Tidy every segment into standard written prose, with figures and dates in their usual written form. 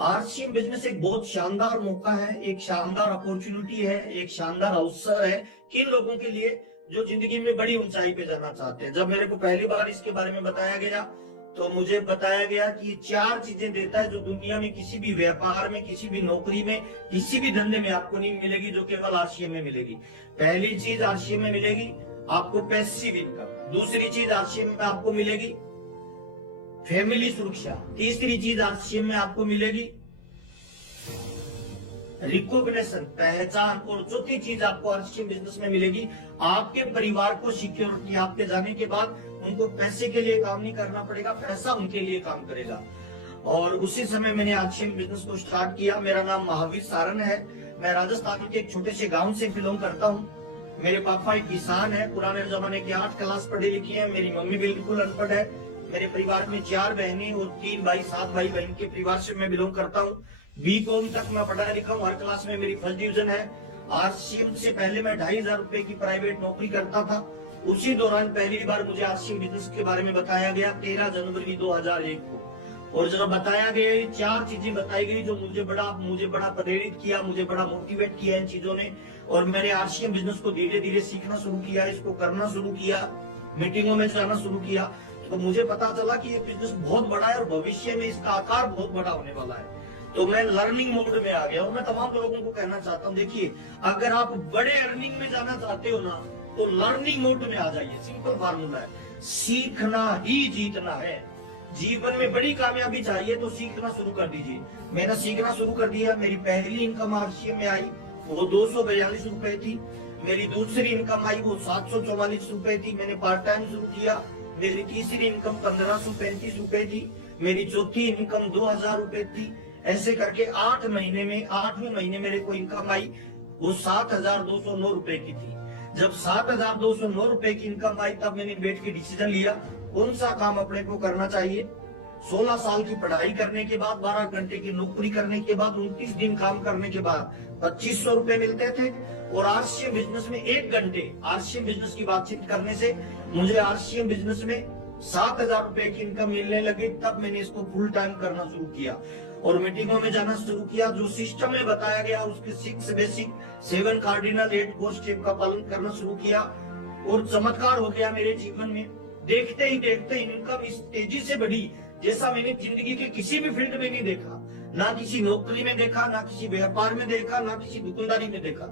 RCM business एक बहुत शानदार मौका है, एक शानदार अपॉर्चुनिटी है, एक शानदार अवसर है किन लोगों के लिए जो जिंदगी में बड़ी ऊंचाई पे जाना चाहते हैं। जब मेरे को पहली बार इसके बारे में बताया गया तो मुझे बताया गया कि ये 4 चीजें देता है जो दुनिया में किसी भी व्यापार में, किसी भी नौकरी में, किसी भी धंधे में आपको नहीं मिलेगी, जो केवल आरसीएम में मिलेगी। पहली चीज आरसीएम में मिलेगी आपको पैसिव इनकम। दूसरी चीज आरसीएम में आपको मिलेगी फैमिली सुरक्षा। तीसरी चीज आरसीएम में आपको मिलेगी रिकॉग्निशन, पहचान। और चौथी चीज आपको आरसीएम बिजनेस में मिलेगी आपके परिवार को सिक्योरिटी। आपके जाने के बाद उनको पैसे के लिए काम नहीं करना पड़ेगा, पैसा उनके लिए काम करेगा। और उसी समय मैंने आरसीएम बिजनेस को स्टार्ट किया। मेरा नाम महावीर सारन है। मैं राजस्थान के एक छोटे से गांव से बिलोंग करता हूँ। मेरे पापा एक किसान है, पुराने जमाने के 8 क्लास पढ़े लिखे हैं। मेरी मम्मी बिल्कुल अनपढ़ है। मेरे परिवार में 4 बहनें और 3 भाई, 7 भाई बहन के परिवार से मैं बिलोंग करता हूँ। बीकॉम तक मैं पढ़ा लिखा हूँ, हर क्लास में मेरी फर्स्ट डिवीजन है। आरसीएम से पहले मैं 2,500 रुपए की प्राइवेट नौकरी करता था। उसी दौरान पहली बार मुझे आरसीएम बिजनेस के बारे में बताया गया 13 जनवरी 2001 को। और जब बताया गया, ये 4 चीजें बताई गई जो मुझे बड़ा प्रेरित किया, मुझे बड़ा मोटिवेट किया इन चीजों ने। और मैंने आरसीएम बिजनेस को धीरे धीरे सीखना शुरू किया, इसको करना शुरू किया, मीटिंगों में जाना शुरू किया। तो मुझे पता चला कि ये बिजनेस बहुत बड़ा है और भविष्य में इसका आकार बहुत बड़ा होने वाला है। तो मैं लर्निंग मोड में आ गया। और मैं तमाम लोगों को कहना चाहता हूँ, देखिए, अगर आप बड़े अर्निंग में जाना चाहते हो ना, तो लर्निंग मोड में आ जाइए। सिंपल फार्मूला है, सीखना ही जीतना है। जीवन में बड़ी कामयाबी चाहिए तो सीखना शुरू कर दीजिए। मैंने सीखना शुरू कर दिया। मेरी पहली इनकम आरसीएम में आई, वो 242 रुपए थी। मेरी दूसरी इनकम आई, वो 744 रुपए थी। मैंने पार्ट टाइम शुरू किया। मेरी तीसरी इनकम 1535 रुपए थी। मेरी चौथी इनकम 2000 रुपए थी। ऐसे करके 8 महीने में, 8वें महीने मेरे को इनकम आई, वो 7,209 रुपए की थी। जब 7,209 रुपए की इनकम आई, तब मैंने बैठ के डिसीजन लिया कौन सा काम अपने को करना चाहिए। 16 साल की पढ़ाई करने के बाद, 12 घंटे की नौकरी करने के बाद, 29 दिन काम करने के बाद 2500 रुपए मिलते थे। और आरसीएम बिजनेस में 1 घंटे आरसीएम बिजनेस की बातचीत करने से मुझे आरसीएम बिजनेस में 7,000 रुपए की इनकम मिलने लगी। तब मैंने इसको फुल टाइम करना शुरू किया और मीटिंगों में जाना शुरू किया। जो सिस्टम में बताया गया उसके 6 बेसिक, 7 कार्डिनल, 8 कोर स्टेप का पालन करना शुरू किया। और चमत्कार हो गया मेरे जीवन में। देखते ही देखते इनकम इस तेजी से बढ़ी जैसा मैंने जिंदगी के किसी भी फील्ड में नहीं देखा। ना किसी नौकरी में देखा, ना किसी व्यापार में देखा, ना किसी दुकानदारी में देखा।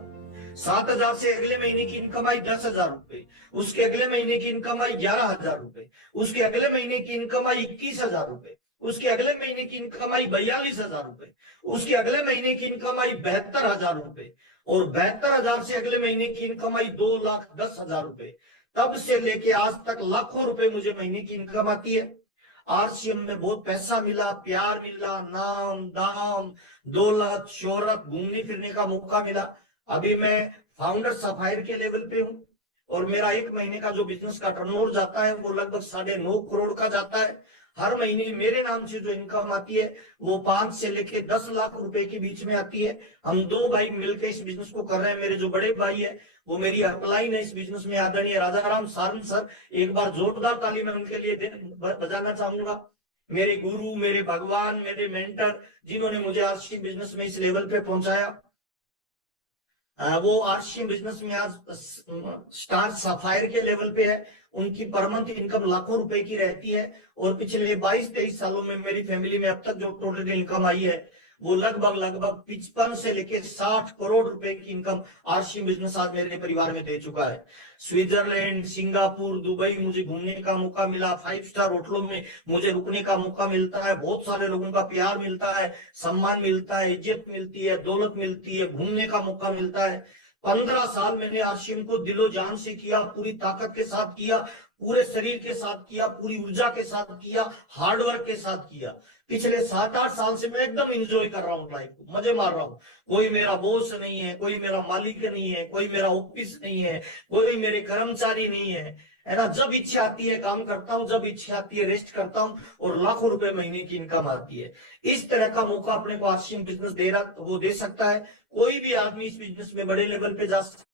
7,000 से अगले महीने की इनकम आई 10,000 रुपए। उसके अगले महीने की इनकम आई 11,000 रुपए। उसके अगले महीने की इनकम आई 21,000 रुपए। उसके अगले महीने की इनकम आई 42,000 रुपए। उसके अगले महीने की इनकम आई 72,000 रुपए। और 72,000 से अगले महीने की इनकम आई 2,10,000 रुपए। तब से लेके आज तक लाखों रुपए मुझे महीने की इनकम आती है। आरसीएम में बहुत पैसा मिला, प्यार मिला, नाम दाम, दौलत, शोहरत, घूमने फिरने का मौका मिला। अभी मैं फाउंडर सफायर के लेवल पे हूँ और मेरा 1 महीने का जो बिजनेस का टर्नओवर जाता है वो लगभग 9.5 करोड़ का जाता है। हर महीने मेरे नाम से जो इनकम आती है वो 5 से लेके 10 लाख रुपए के बीच में आती है। हम 2 भाई मिलकर इस बिजनेस को कर रहे हैं। मेरे जो बड़े भाई है वो मेरी अपलाइन है इस बिजनेस में, आदरणीय राजाराम सारन सर। एक बार जोरदार ताली मैं उनके लिए बजाना चाहूंगा। मेरे गुरु, मेरे भगवान, मेरे मेंटर, जिन्होंने मुझे आरसीएम बिजनेस में इस लेवल पे पहुंचाया। वो आरसीएम बिजनेस में आज स्टार सफायर के लेवल पे है। उनकी पर मंथ इनकम लाखों रुपए की रहती है। और पिछले 22-23 सालों में मेरी फैमिली में अब तक जो टोटल इनकम आई है वो लगभग 55 से लेके 60 करोड़ रुपए की इनकम आरसीएम बिजनेस आज मेरे परिवार में दे चुका है। स्विट्जरलैंड, सिंगापुर, दुबई मुझे घूमने का मौका मिला। 5 स्टार होटलों में मुझे रुकने का मौका मिलता है। बहुत सारे लोगों का प्यार मिलता है, सम्मान मिलता है, इज्जत मिलती है, दौलत मिलती है, घूमने का मौका मिलता है। 15 साल मैंने आरसीएम को दिलो जान से किया, पूरी ताकत के साथ किया, पूरे शरीर के साथ किया, पूरी ऊर्जा के साथ किया, हार्डवर्क के साथ किया। पिछले 7-8 साल से मैं एकदम एंजॉय कर रहा हूँ लाइफ को, मजे मार रहा हूँ। कोई मेरा बॉस नहीं है, कोई मेरा मालिक नहीं है, कोई मेरा ऑफिस नहीं है, कोई मेरे कर्मचारी नहीं है ना। जब इच्छा आती है काम करता हूँ, जब इच्छा आती है रेस्ट करता हूँ और लाखों रुपए महीने की इनकम आती है। इस तरह का मौका अपने को आरसीएम बिजनेस दे सकता है। कोई भी आदमी इस बिजनेस में बड़े लेवल पे जा